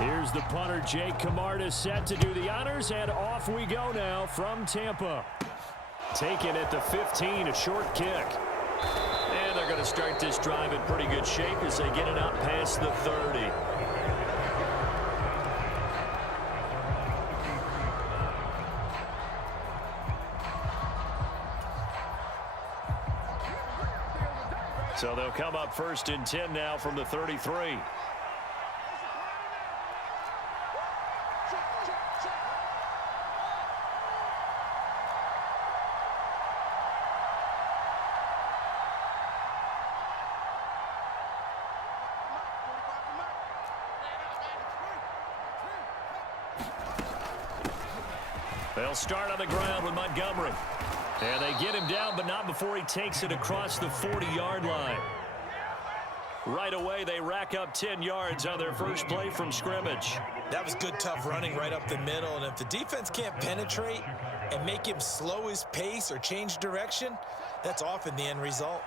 Here's the punter, Jake Camarda, set to do the honors, and off we go now from Tampa. Taken at the 15, a short kick. And they're going to start this drive in pretty good shape as they get it out past the 30. So they'll come up 1st and 10 now from the 33. They'll start on the ground with Montgomery. And they get him down, but not before he takes it across the 40-yard line. Right away, they rack up 10 yards on their first play from scrimmage. That was good, tough running right up the middle. And if the defense can't penetrate and make him slow his pace or change direction, that's often the end result.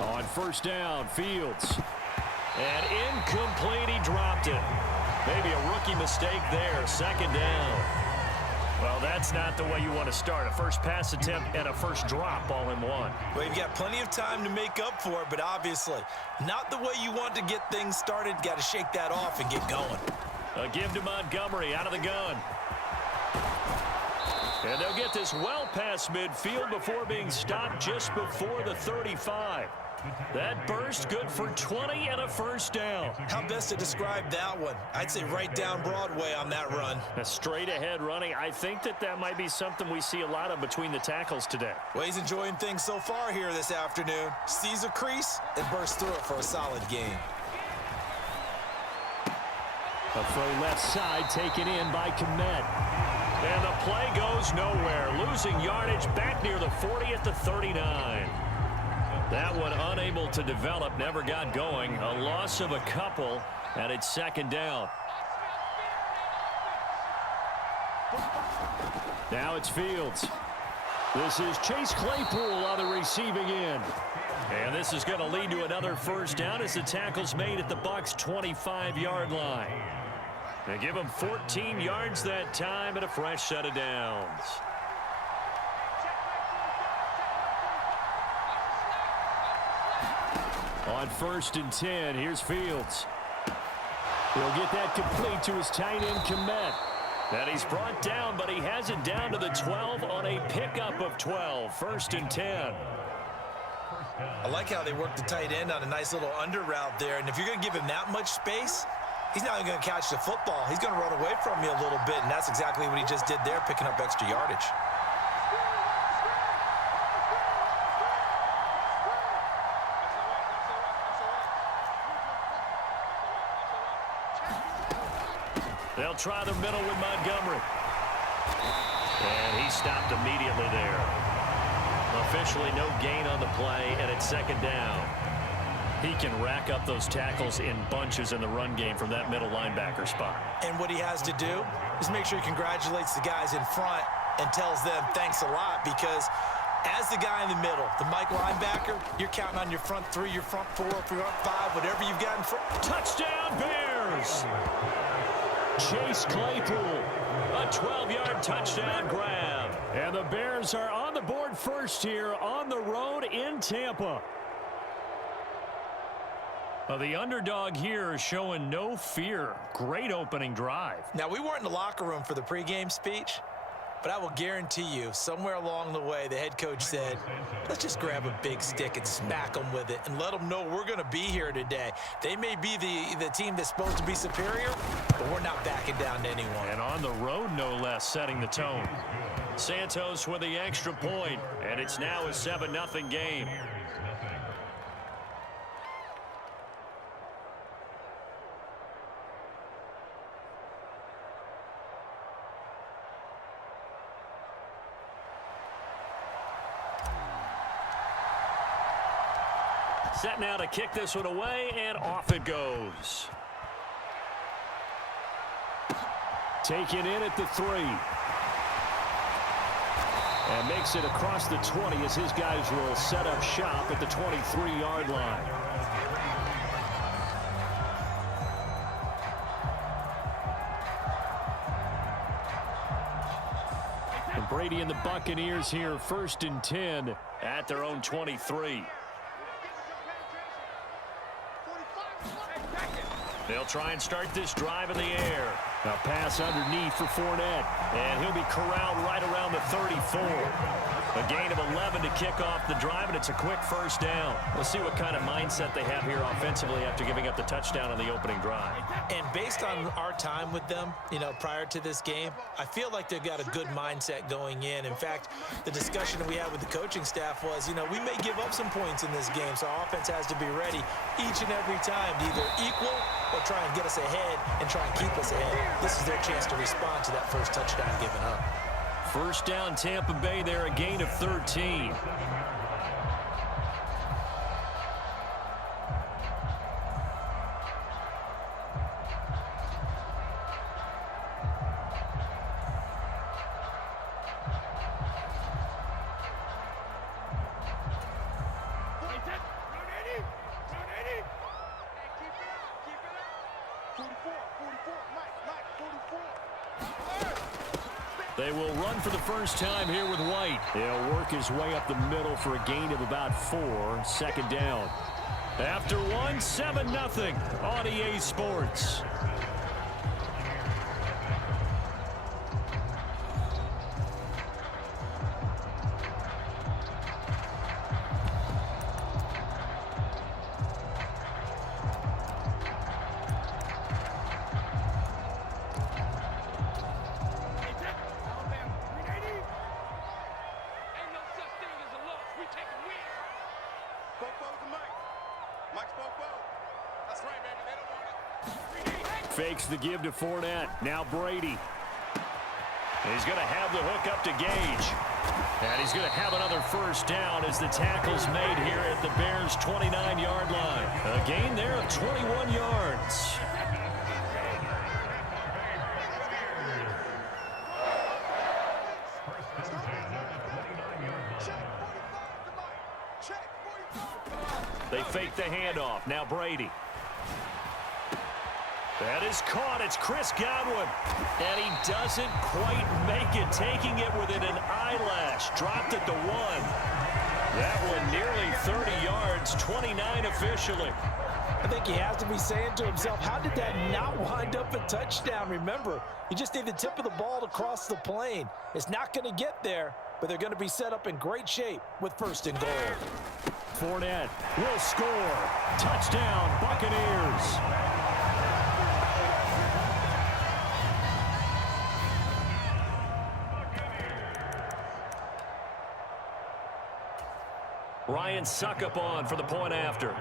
On 1st down, Fields. And incomplete, he dropped it. Maybe a rookie mistake there, 2nd down. Well, that's not the way you want to start. A first pass attempt and a first drop all in one. Well, you've got plenty of time to make up for it, but obviously not the way you want to get things started. Got to shake that off and get going. A give to Montgomery out of the gun. And they'll get this well past midfield before being stopped just before the 35. That burst good for 20 and a first down. How best to describe that one? I'd say right down Broadway on that run. A straight ahead running. I think that might be something we see a lot of between the tackles today. Well, he's enjoying things so far here this afternoon. Sees a crease and bursts through it for a solid gain. A throw left side taken in by Komet. And the play goes nowhere. Losing yardage back near the 40 at the 39. That one unable to develop, never got going. A loss of a couple, and it's 2nd down. Now it's Fields. This is Chase Claypool on the receiving end. And this is going to lead to another first down as the tackle's made at the Bucs' 25-yard line. They give him 14 yards that time and a fresh set of downs. On 1st and 10, here's Fields. He'll get that complete to his tight end, Komet. And he's brought down, but he has it down to the 12 on a pickup of 12. 1st and 10. I like how they work the tight end on a nice little under route there. And if you're going to give him that much space, he's not even going to catch the football. He's going to run away from you a little bit, and that's exactly what he just did there, picking up extra yardage. They'll try the middle with Montgomery. And he stopped immediately there. Officially no gain on the play, and it's 2nd down. He can rack up those tackles in bunches in the run game from that middle linebacker spot. And what he has to do is make sure he congratulates the guys in front and tells them thanks a lot, because as the guy in the middle, the Mike linebacker, you're counting on your front 3, your front 4, your front 5, whatever you've got in front. Touchdown, Bears! Chase Claypool, a 12-yard touchdown grab. And the Bears are on the board first here on the road in Tampa. Well, the underdog here is showing no fear. Great opening drive. Now, we weren't in the locker room for the pregame speech, but I will guarantee you somewhere along the way the head coach said, let's just grab a big stick and smack them with it and let them know we're going to be here today. They may be the team that's supposed to be superior, but we're not backing down to anyone. And on the road, no less, setting the tone. Santos with the extra point, and it's now a 7-0 game. Set now to kick this one away, and off it goes. Taken in at the 3. And makes it across the 20 as his guys will set up shop at the 23-yard line. And Brady and the Buccaneers here 1st and 10 at their own 23. They'll try and start this drive in the air. A pass underneath for Fournette. And he'll be corralled right around the 34. A gain of 11 to kick off the drive, and it's a quick first down. We'll see what kind of mindset they have here offensively after giving up the touchdown on the opening drive. And based on our time with them, prior to this game, I feel like they've got a good mindset going in. In fact, the discussion that we had with the coaching staff was, we may give up some points in this game, so our offense has to be ready each and every time to either equal or try and get us ahead and try and keep us ahead. This is their chance to respond to that first touchdown given up. First down, Tampa Bay there, a gain of 13. They will run for the first time here with White. He'll work his way up the middle for a gain of about 4. 2nd down. After 1, 7-0 on EA Sports. Fakes the give to Fournette. Now Brady. He's going to have the hook up to Gage. And he's going to have another first down as the tackle's made here at the Bears' 29-yard line. A gain there of 21 yards. They fake the handoff. Now Brady. That is caught. It's Chris Godwin. And he doesn't quite make it, taking it within an eyelash. Dropped at the 1. That one nearly 30 yards, 29 officially. I think he has to be saying to himself, how did that not wind up a touchdown? Remember, you just need the tip of the ball to cross the plane. It's not going to get there, but they're going to be set up in great shape with 1st and goal. Fournette will score. Touchdown, Buccaneers. Ryan Suckup on for the point after.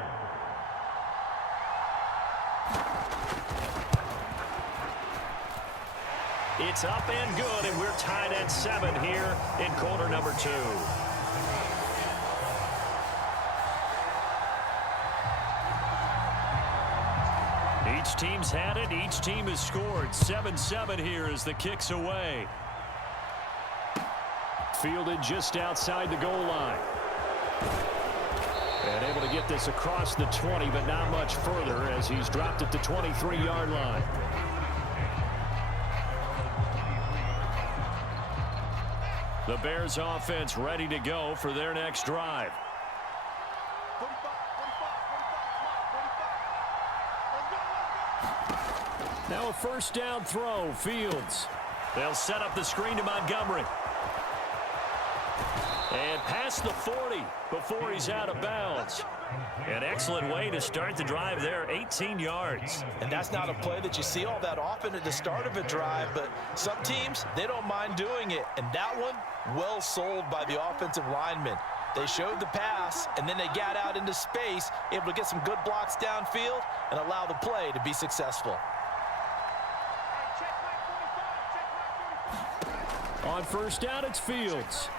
It's up and good, and we're tied at 7 here in quarter number 2. Each team's had it. Each team has scored. 7-7 here as the kick's away. Fielded just outside the goal line. And able to get this across the 20, but not much further as he's dropped at the 23-yard line. The Bears offense ready to go for their next drive. Now a first down throw, Fields. They'll set up the screen to Montgomery. And past the 40 before he's out of bounds. An excellent way to start the drive there, 18 yards. And that's not a play that you see all that often at the start of a drive, but some teams, they don't mind doing it. And that one, well sold by the offensive lineman. They showed the pass, and then they got out into space, able to get some good blocks downfield and allow the play to be successful. On first down, it's Fields.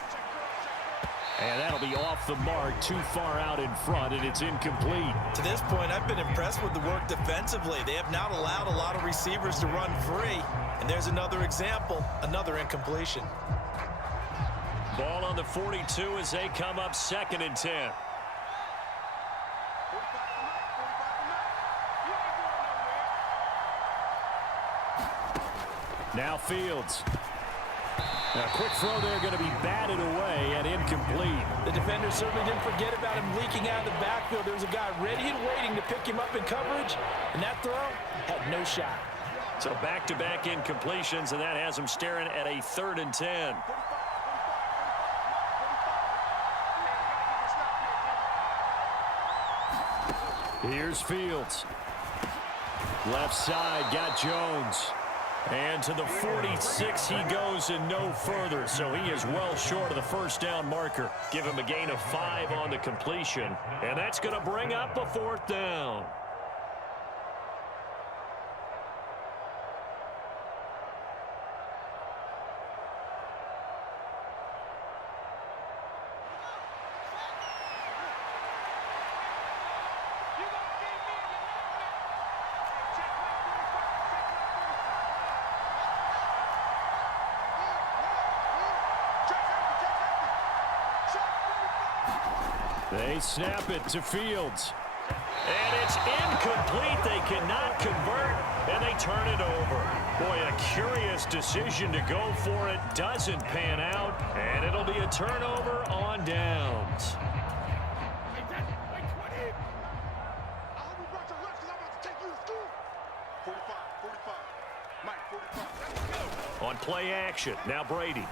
And that'll be off the mark, too far out in front, and it's incomplete. To this point, I've been impressed with the work defensively. They have not allowed a lot of receivers to run free. And there's another example, another incompletion. Ball on the 42 as they come up 2nd and 10. Now Fields. Now, quick throw there going to be batted away and incomplete. The defender certainly didn't forget about him leaking out of the backfield. There was a guy ready and waiting to pick him up in coverage, and that throw had no shot. So back-to-back incompletions, and that has him staring at a 3rd and 10. Here's Fields. Left side, got Jones. And to the 46 he goes and no further. So he is well short of the first down marker. Give him a gain of 5 on the completion. And that's going to bring up a 4th down. They snap it to Fields. And it's incomplete. They cannot convert, and they turn it over. Boy, a curious decision to go for it. Doesn't pan out, and it'll be a turnover on downs. On play action, now Brady.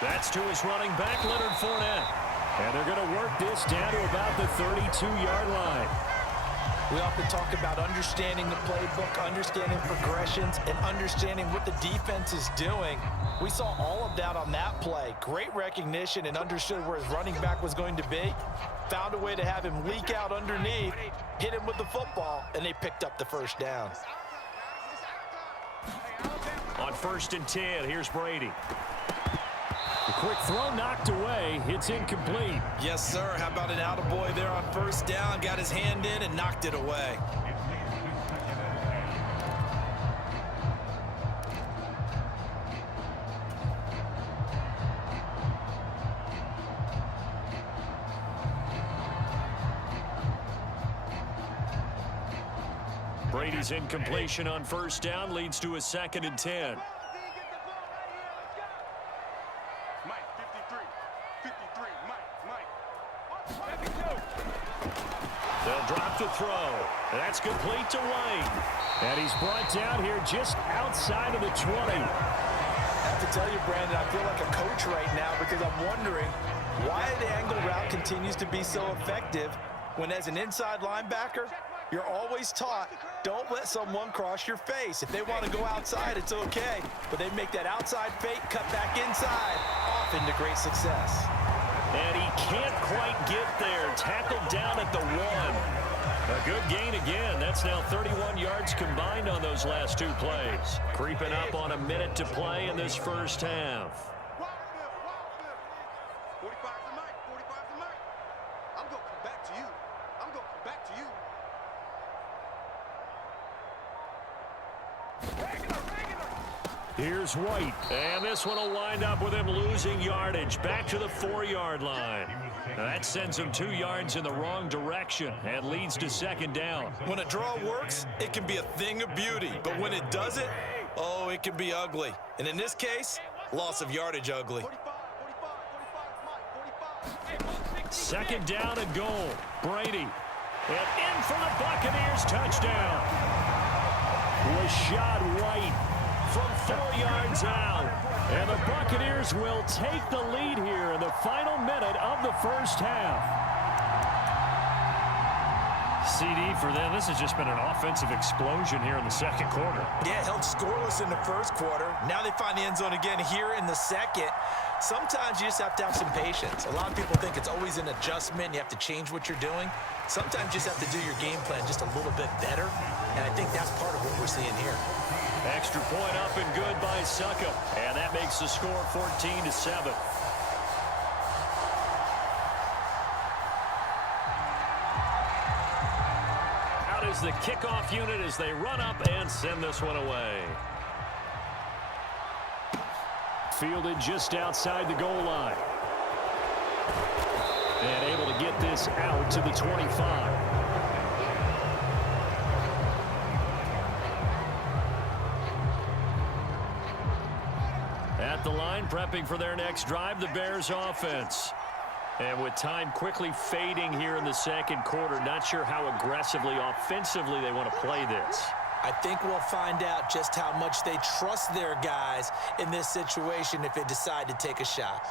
That's to his running back, Leonard Fournette. And they're going to work this down to about the 32-yard line. We often talk about understanding the playbook, understanding progressions, and understanding what the defense is doing. We saw all of that on that play. Great recognition and understood where his running back was going to be. Found a way to have him leak out underneath, hit him with the football, and they picked up the first down. On 1st and 10, here's Brady. The quick throw knocked away. It's incomplete. Yes, sir. How about an attaboy there on 1st down? Got his hand in and knocked it away. Brady's incompletion on 1st down leads to a 2nd and 10. They'll drop the throw. That's complete to Wayne. And he's brought down here just outside of the 20. I have to tell you, Brandon, I feel like a coach right now because I'm wondering why the angle route continues to be so effective when, as an inside linebacker, you're always taught, don't let someone cross your face. If they want to go outside, it's okay. But they make that outside fake, cut back inside, often to great success. And he can't quite get there. Tackled down at the 1. A good gain again. That's now 31 yards combined on those last 2 plays. Creeping up on a minute to play in this first half. Here's White, and this one will wind up with him losing yardage back to the 4-yard line. Now that sends him 2 yards in the wrong direction and leads to 2nd down. When a draw works, it can be a thing of beauty, but when it doesn't, oh, it can be ugly. And in this case, loss of yardage ugly. 2nd down and goal. Brady. And in for the Buccaneers touchdown. Rashad White from 4 yards out. And the Buccaneers will take the lead here in the final minute of the first half. CD for them. This has just been an offensive explosion here in the 2nd quarter. Yeah, held scoreless in the 1st quarter. Now they find the end zone again here in the 2nd. Sometimes you just have to have some patience. A lot of people think it's always an adjustment. You have to change what you're doing. Sometimes you just have to do your game plan just a little bit better. And I think that's part of what we're seeing here. Extra point up and good by Suckup. And that makes the score 14-7. Out is the kickoff unit as they run up and send this one away. Fielded just outside the goal line. And able to get this out to the 25. At the line, prepping for their next drive, the Bears offense. And with time quickly fading here in the second quarter, not sure how aggressively, offensively they want to play this. I think we'll find out just how much they trust their guys in this situation if they decide to take a shot.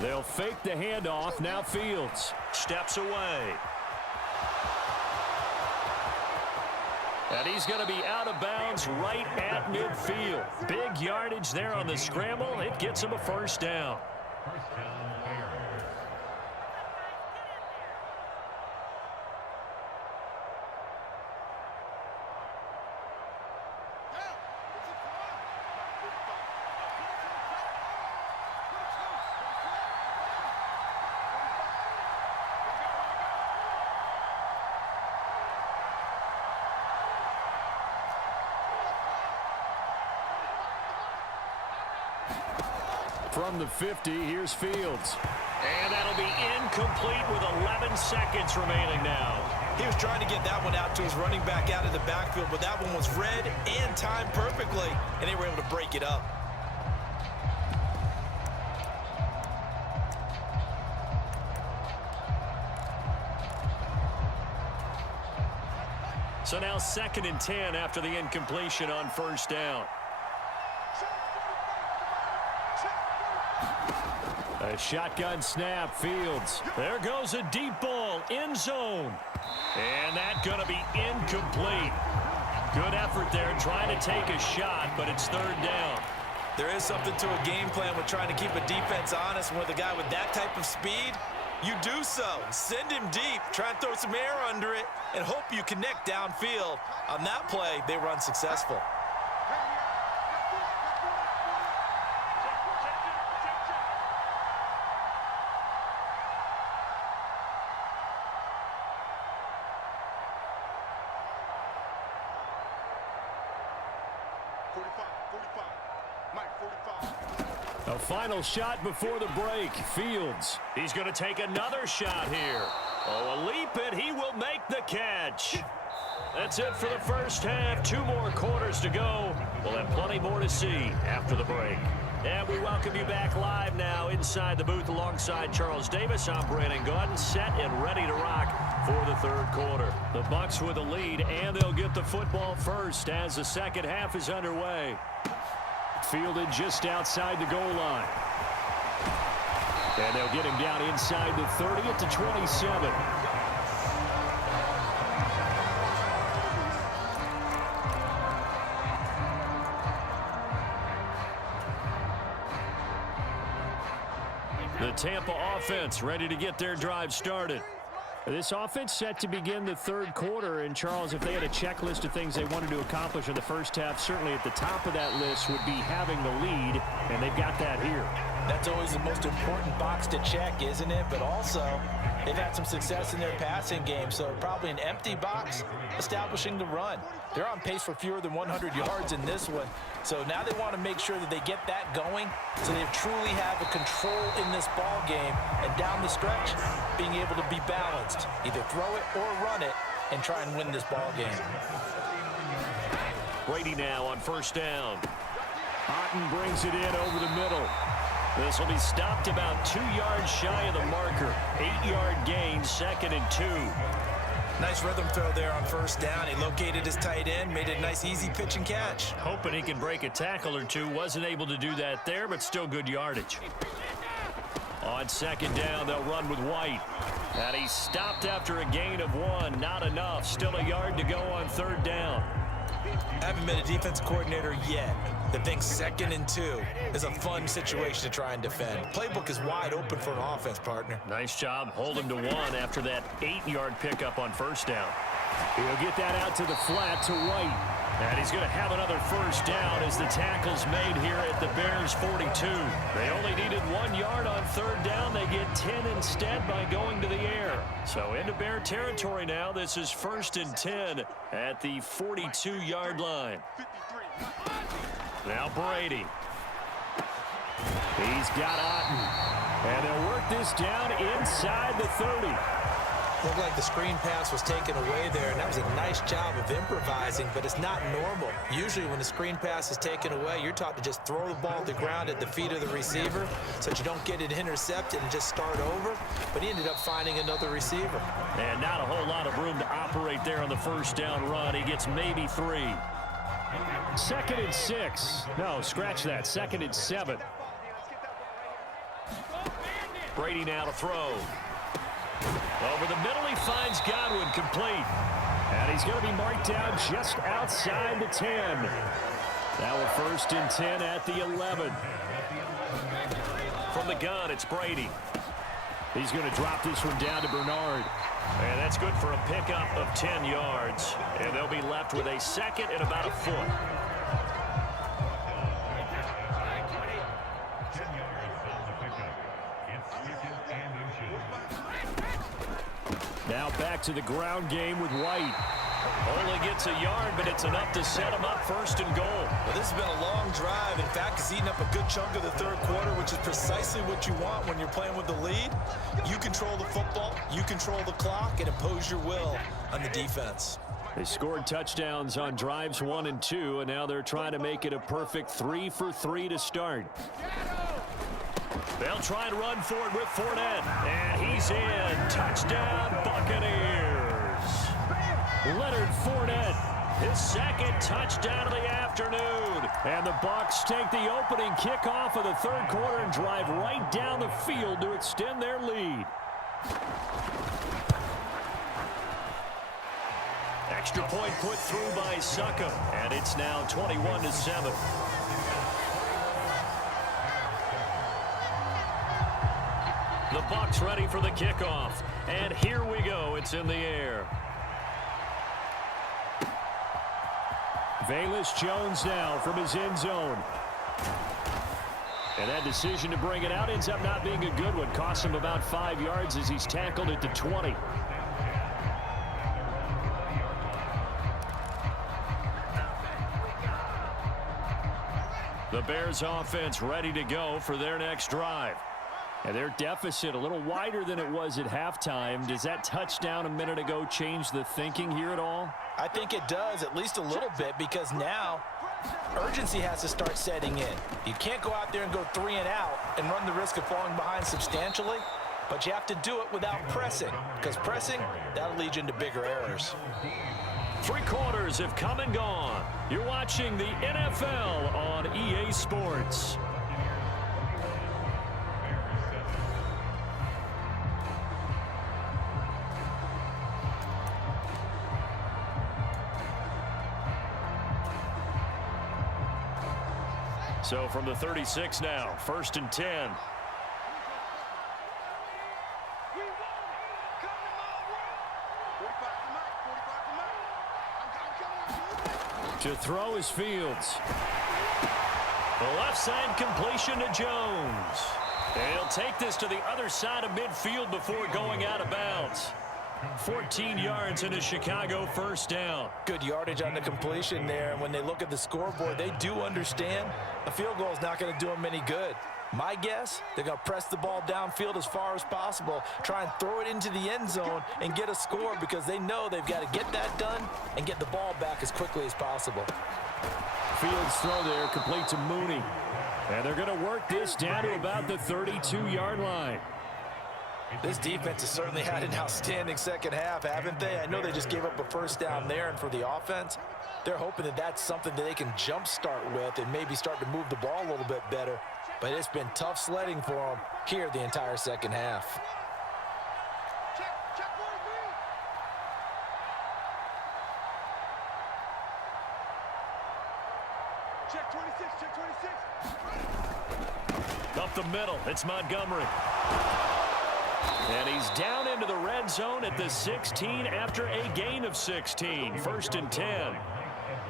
They'll fake the handoff. Now Fields steps away. And he's going to be out of bounds right at midfield. Big yardage there on the scramble. It gets him a first down. From the 50, here's Fields. And that'll be incomplete with 11 seconds remaining now. He was trying to get that one out to his running back out of the backfield, but that one was read and timed perfectly, and they were able to break it up. So now 2nd and 10 after the incompletion on first down. A shotgun snap, Fields. There goes a deep ball, end zone. And that's going to be incomplete. Good effort there, trying to take a shot, but it's 3rd down. There is something to a game plan with trying to keep a defense honest. With a guy with that type of speed, you do so. Send him deep, try and throw some air under it, and hope you connect downfield. On that play, they were unsuccessful. A final shot before the break. Fields. He's going to take another shot here. Oh, a leap, and he will make the catch. That's it for the first half. 2 more quarters to go. We'll have plenty more to see after the break. And we welcome you back live now inside the booth alongside Charles Davis. I'm Brandon Gordon, set and ready to rock for the 3rd quarter. The Bucs with a lead, and they'll get the football first as the second half is underway. Fielded just outside the goal line. And they'll get him down inside the 30 at the 27. The Tampa offense ready to get their drive started. This offense set to begin the 3rd quarter, and Charles, if they had a checklist of things they wanted to accomplish in the first half, certainly at the top of that list would be having the lead, and they've got that here. That's always the most important box to check, isn't it? But also, they've had some success in their passing game, so probably an empty box establishing the run. They're on pace for fewer than 100 yards in this one, so now they want to make sure that they get that going so they truly have a control in this ball game, and down the stretch, being able to be balanced, either throw it or run it, and try and win this ball game. Brady now on first down. Otten brings it in over the middle. This will be stopped about 2 yards shy of the marker. 8-yard gain, 2nd and 2. Nice rhythm throw there on first down. He located his tight end, made it a nice, easy pitch and catch. Hoping he can break a tackle or two. Wasn't able to do that there, but still good yardage. On 2nd down, they'll run with White. And he's stopped after a gain of 1. Not enough. Still a yard to go on 3rd down. Haven't been a defense coordinator yet that thinks 2nd and 2 is a fun situation to try and defend. Playbook is wide open for an offense, partner. Nice job. Hold him to 1 after that 8-yard pickup on first down. He'll get that out to the flat to White. And he's going to have another first down as the tackle's made here at the Bears 42. They only needed 1 yard on third down. They get 10 instead by going to the air. So into Bear territory now. This is 1st and 10 at the 42-yard line. Now Brady. He's got Otten. And they'll work this down inside the 30. Looked like the screen pass was taken away there, and that was a nice job of improvising, but it's not normal. Usually when the screen pass is taken away, you're taught to just throw the ball to the ground at the feet of the receiver so that you don't get it intercepted and just start over, but he ended up finding another receiver. And not a whole lot of room to operate there on the first down run. He gets maybe 3. 2nd and 6. No, scratch that. 2nd and 7. Brady now to throw. Over the middle, he finds Godwin, complete. And he's going to be marked down just outside the 10. Now a 1st and 10 at the 11. From the gun, it's Brady. He's going to drop this one down to Bernard. And that's good for a pickup of 10 yards. And they'll be left with a 2nd and about a foot. Now back to the ground game with White. Only gets a yard, but it's enough to set him up 1st and goal. Well, this has been a long drive. In fact, he's eaten up a good chunk of the third quarter, which is precisely what you want when you're playing with the lead. You control the football, you control the clock, and impose your will on the defense. They scored touchdowns on drives 1 and 2, and now they're trying to make it a perfect 3 for 3 to start. They'll try and run for it with Fournette. And he's in. Touchdown, Buccaneers. Leonard Fournette, his 2nd touchdown of the afternoon. And the Bucs take the opening kickoff of the third quarter and drive right down the field to extend their lead. Extra point put through by Succa. And it's now 21-7. The Bucs ready for the kickoff. And here we go. It's in the air. Velus Jones now from his end zone. And that decision to bring it out ends up not being a good one. Costs him about 5 yards as he's tackled at the 20. The Bears offense ready to go for their next drive. And their deficit a little wider than it was at halftime. Does that touchdown a minute ago change the thinking here at all? I think it does, at least a little bit, because now urgency has to start setting in. You can't go out there and go 3 and out and run the risk of falling behind substantially, but you have to do it without pressing, because pressing, that'll lead you into bigger errors. 3 quarters have come and gone. You're watching the NFL on EA Sports. So from the 36 now, 1st and 10. To throw is Fields. The left side completion to Jones. And he'll take this to the other side of midfield before going out of bounds. 14 yards and a Chicago first down. Good yardage on the completion there. And when they look at the scoreboard, they do understand a field goal is not going to do them any good. My guess, they're going to press the ball downfield as far as possible, try and throw it into the end zone and get a score because they know they've got to get that done and get the ball back as quickly as possible. Fields throw there, complete to Mooney. And they're going to work this down to about the 32-yard line. This defense has certainly had an outstanding second half, haven't they? I know they just gave up a first down there, and for the offense, they're hoping that that's something that they can jumpstart with and maybe start to move the ball a little bit better. But it's been tough sledding for them here the entire second half. Check 26, check 26. Up the middle, it's Montgomery. And he's down into the red zone at the 16 after a gain of 16. 1st and 10.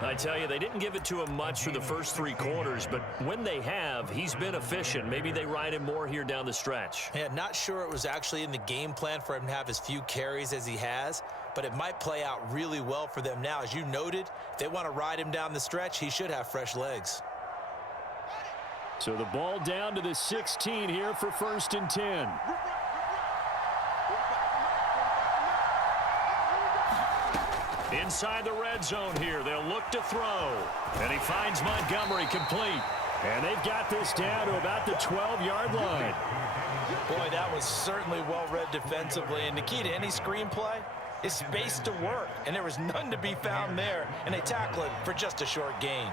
I tell you, they didn't give it to him much for the first 3 quarters, but when they have, he's been efficient. Maybe they ride him more here down the stretch. Yeah, not sure it was actually in the game plan for him to have as few carries as he has, but it might play out really well for them now. As you noted, if they want to ride him down the stretch, he should have fresh legs. So the ball down to the 16 here for 1st and 10. Inside the red zone here, they'll look to throw. And he finds Montgomery complete. And they've got this down to about the 12-yard line. Boy, that was certainly well-read defensively. And the key to any screenplay is space to work. And there was none to be found there. And they tackle it for just a short gain.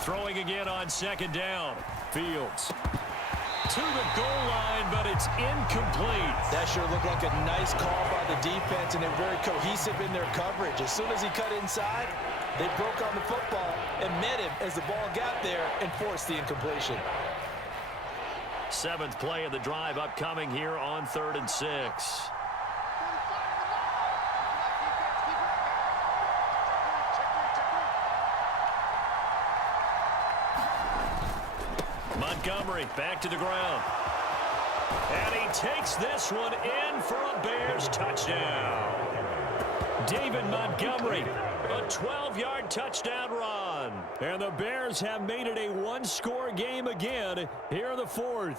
Throwing again on 2nd down. Fields. To the goal line, but it's incomplete. That sure looked like a nice call by the defense, and they're very cohesive in their coverage. As soon as he cut inside, they broke on the football and met him as the ball got there and forced the incompletion. 7th play of the drive upcoming here on 3rd and 6. Montgomery back to the ground. And he takes this one in for a Bears touchdown. David Montgomery, a 12-yard touchdown run. And the Bears have made it a 1-score game again here in the 4th.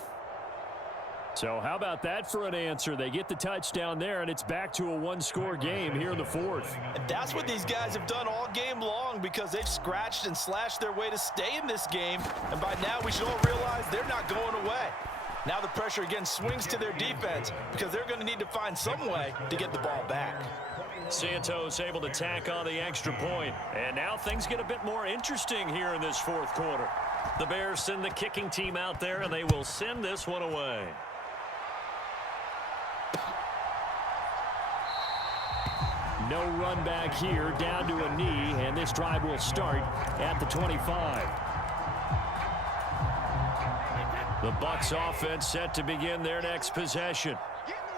So how about that for an answer? They get the touchdown there, and it's back to a 1-score game here in the 4th. And that's what these guys have done all game long, because they've scratched and slashed their way to stay in this game. And by now we should all realize they're not going away. Now the pressure again swings to their defense, because they're going to need to find some way to get the ball back. Santos able to tack on the extra point. And now things get a bit more interesting here in this 4th quarter. The Bears send the kicking team out there, and they will send this one away. No run back here, down to a knee, and this drive will start at the 25. The Bucs offense set to begin their next possession.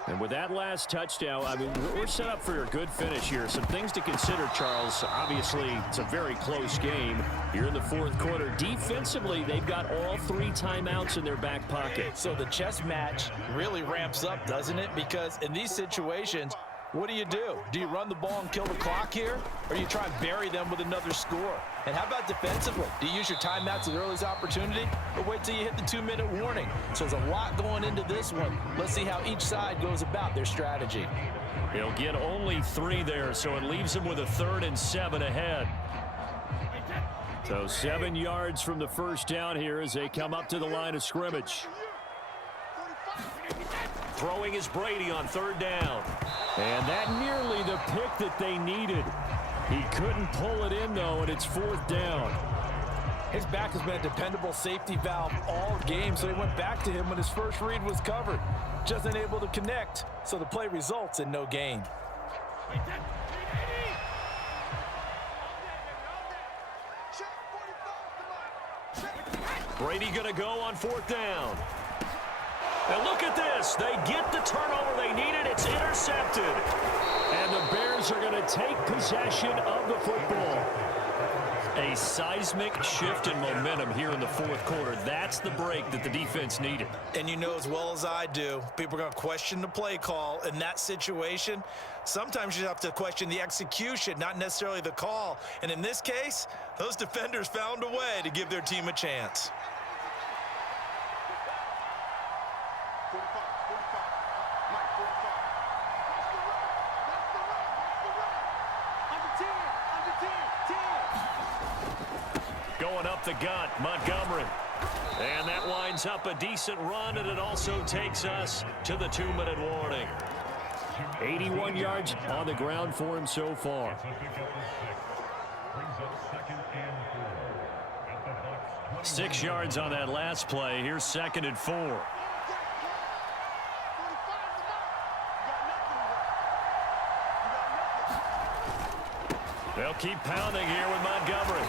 And with that last touchdown, I mean, we're set up for a good finish here. Some things to consider, Charles. Obviously, it's a very close game here in the 4th quarter. Defensively, they've got all 3 timeouts in their back pocket. So the chess match really ramps up, doesn't it? Because in these situations, what do? Do you run the ball and kill the clock here? Or do you try and bury them with another score? And how about defensively? Do you use your timeouts at the earliest opportunity, or wait till you hit the 2-minute warning? So there's a lot going into this one. Let's see how each side goes about their strategy. He'll get only 3 there, so it leaves him with a 3rd and 7 ahead. So 7 yards from the first down here as they come up to the line of scrimmage. Throwing is Brady on 3rd down. And that nearly the pick that they needed. He couldn't pull it in, though, and it's 4th down. His back has been a dependable safety valve all game, so they went back to him when his first read was covered. Just unable to connect, so the play results in no gain. Brady going to go on 4th down. And look at this. They get the turnover they needed. It's intercepted. And the Bears are going to take possession of the football. A seismic shift in momentum here in the 4th quarter. That's the break that the defense needed. And you know as well as I do, people are going to question the play call in that situation. Sometimes you have to question the execution, not necessarily the call. And in this case, those defenders found a way to give their team a chance. Going up the gut, Montgomery. And that winds up a decent run, and it also takes us to the 2-minute warning. 81 yards on the ground for him so far. 6 yards on that last play. Here's 2nd and 4. They'll keep pounding here with Montgomery.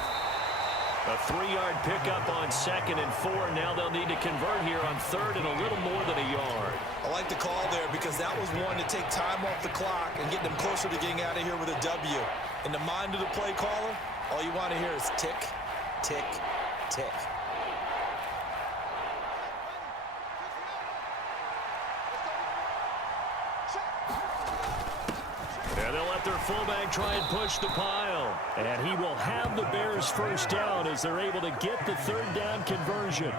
A 3-yard pickup on 2nd and 4. Now they'll need to convert here on 3rd and a little more than a yard. I like the call there because that was one to take time off the clock and get them closer to getting out of here with a W. In the mind of the play caller, all you want to hear is tick, tick, tick. And they'll let their fullback try and push the pile. And he will have the Bears first down as they're able to get the 3rd down conversion.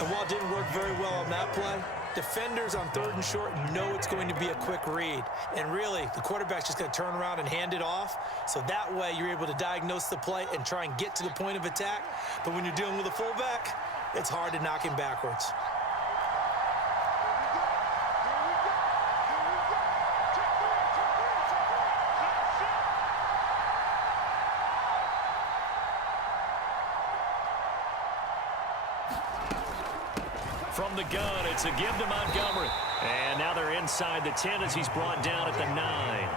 And while it didn't work very well on that play, defenders on 3rd and short know it's going to be a quick read. And really, the quarterback's just going to turn around and hand it off. So that way, you're able to diagnose the play and try and get to the point of attack. But when you're dealing with a fullback, it's hard to knock him backwards. From the gun, it's a give to Montgomery. And now they're inside the 10 as he's brought down at the 9.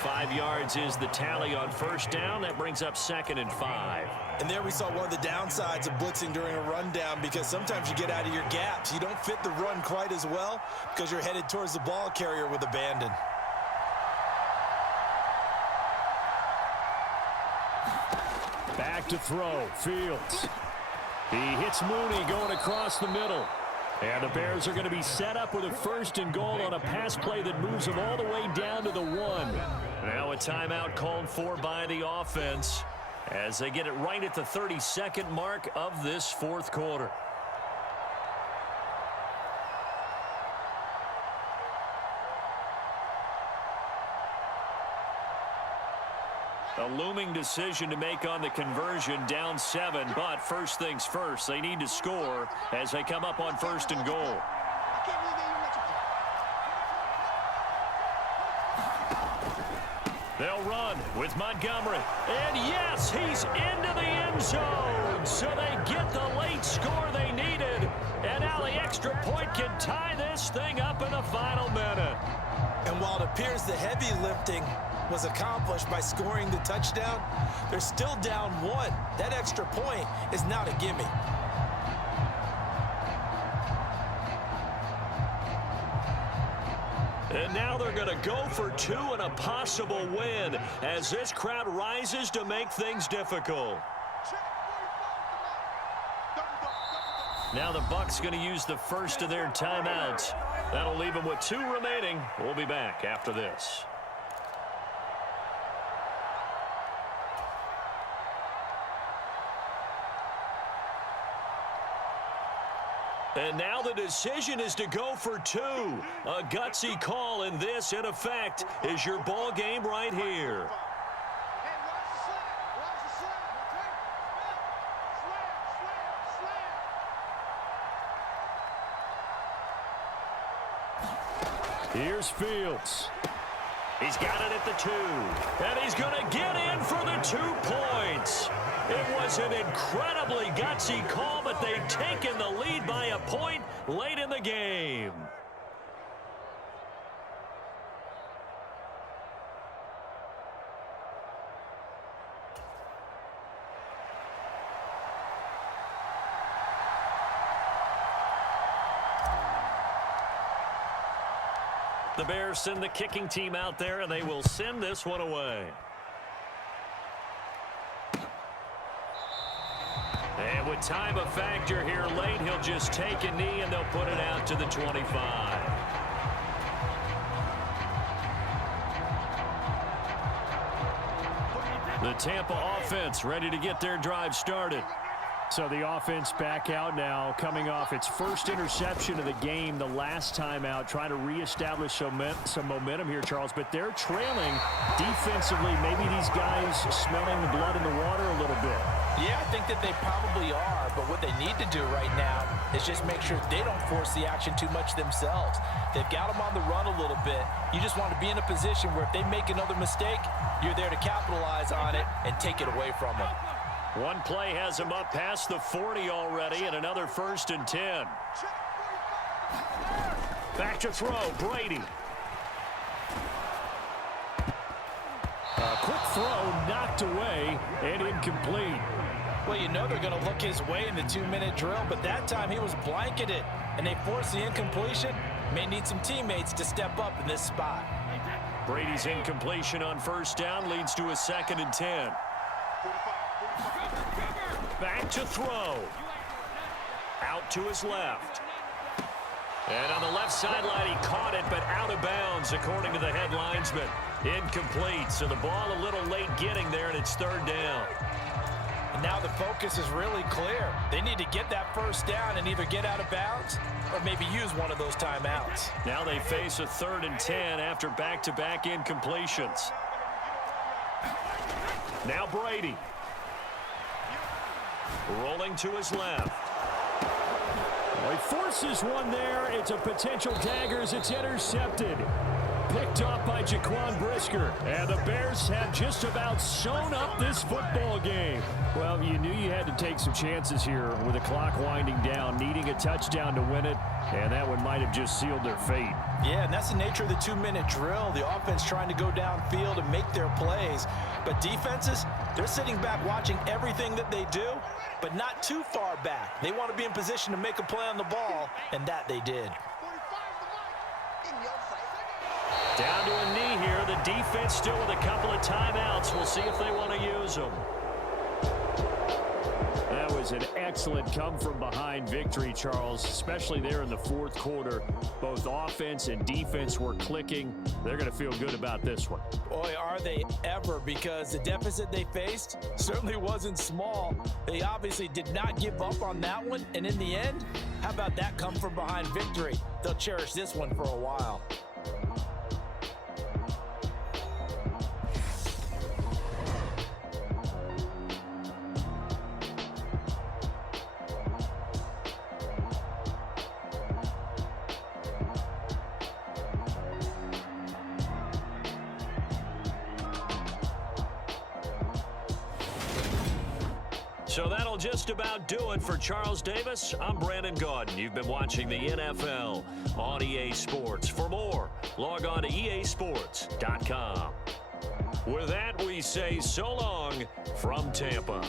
5 yards is the tally on 1st down. That brings up 2nd and 5. And there we saw one of the downsides of blitzing during a rundown because sometimes you get out of your gaps. You don't fit the run quite as well because you're headed towards the ball carrier with abandon. Back to throw. Fields. He hits Mooney going across the middle. And the Bears are going to be set up with a 1st and goal on a pass play that moves them all the way down to the 1. Now a timeout called for by the offense as they get it right at the 32nd mark of this 4th quarter. A looming decision to make on the conversion, down 7, but first things first, they need to score as they come up on 1st and goal. They'll run with Montgomery, and yes, he's into the end zone, so they get the late score they needed, and now the extra point can tie this thing up in the final minute. And while it appears the heavy lifting was accomplished by scoring the touchdown, they're still down 1. That extra point is not a gimme. And now they're going to go for 2 and a possible win as this crowd rises to make things difficult. Now the Bucs going to use the first of their timeouts. That'll leave them with 2 remaining. We'll be back after this. And now the decision is to go for 2. A gutsy call, and this, in effect, is your ball game right here. Here's Fields. He's got it at the 2. And he's going to get in for the 2 points. It was an incredibly gutsy call, but they've taken the lead by a point late in the game. The Bears send the kicking team out there, and they will send this one away. And with time a factor here late, he'll just take a knee, and they'll put it out to the 25. The Tampa offense ready to get their drive started. So the offense back out now, coming off its first interception of the game the last time out, trying to reestablish some momentum here, Charles. But they're trailing defensively. Maybe these guys smelling the blood in the water a little bit. Yeah, I think that they probably are. But what they need to do right now is just make sure they don't force the action too much themselves. They've got them on the run a little bit. You just want to be in a position where if they make another mistake, you're there to capitalize on it and take it away from them. One play has him up past the 40 already, and another 1st and 10. Back to throw, Brady. A quick throw knocked away and incomplete. Well, you know they're going to look his way in the 2-minute drill, but that time he was blanketed, and they forced the incompletion. May need some teammates to step up in this spot. Brady's incompletion on first down leads to a 2nd and 10. Back to throw. Out to his left. And on the left sideline, he caught it, but out of bounds, according to the head linesman. Incomplete, so the ball a little late getting there, and it's 3rd down. And now the focus is really clear. They need to get that first down and either get out of bounds or maybe use one of those timeouts. Now they face a 3rd and 10 after back-to-back incompletions. Now Brady. Rolling to his left. Well, he forces one there. It's a potential dagger as it's intercepted. Picked off by Jaquan Brisker. And the Bears have just about sewn up this football game. Well, you knew you had to take some chances here with the clock winding down, needing a touchdown to win it, and that one might have just sealed their fate. Yeah, and that's the nature of the 2-minute drill. The offense trying to go downfield and make their plays. But defenses, they're sitting back watching everything that they do, but not too far back. They want to be in position to make a play on the ball, and that they did. Down to a knee here. The defense still with a couple of timeouts. We'll see if they want to use them. That was an excellent come-from-behind victory, Charles, especially there in the 4th quarter. Both offense and defense were clicking. They're going to feel good about this one. Boy, are they ever, because the deficit they faced certainly wasn't small. They obviously did not give up on that one, and in the end, how about that come-from-behind victory? They'll cherish this one for a while. So that'll just about do it for Charles Davis. I'm Brandon Gaudin. You've been watching the NFL on EA Sports. For more, log on to easports.com. With that, we say so long from Tampa.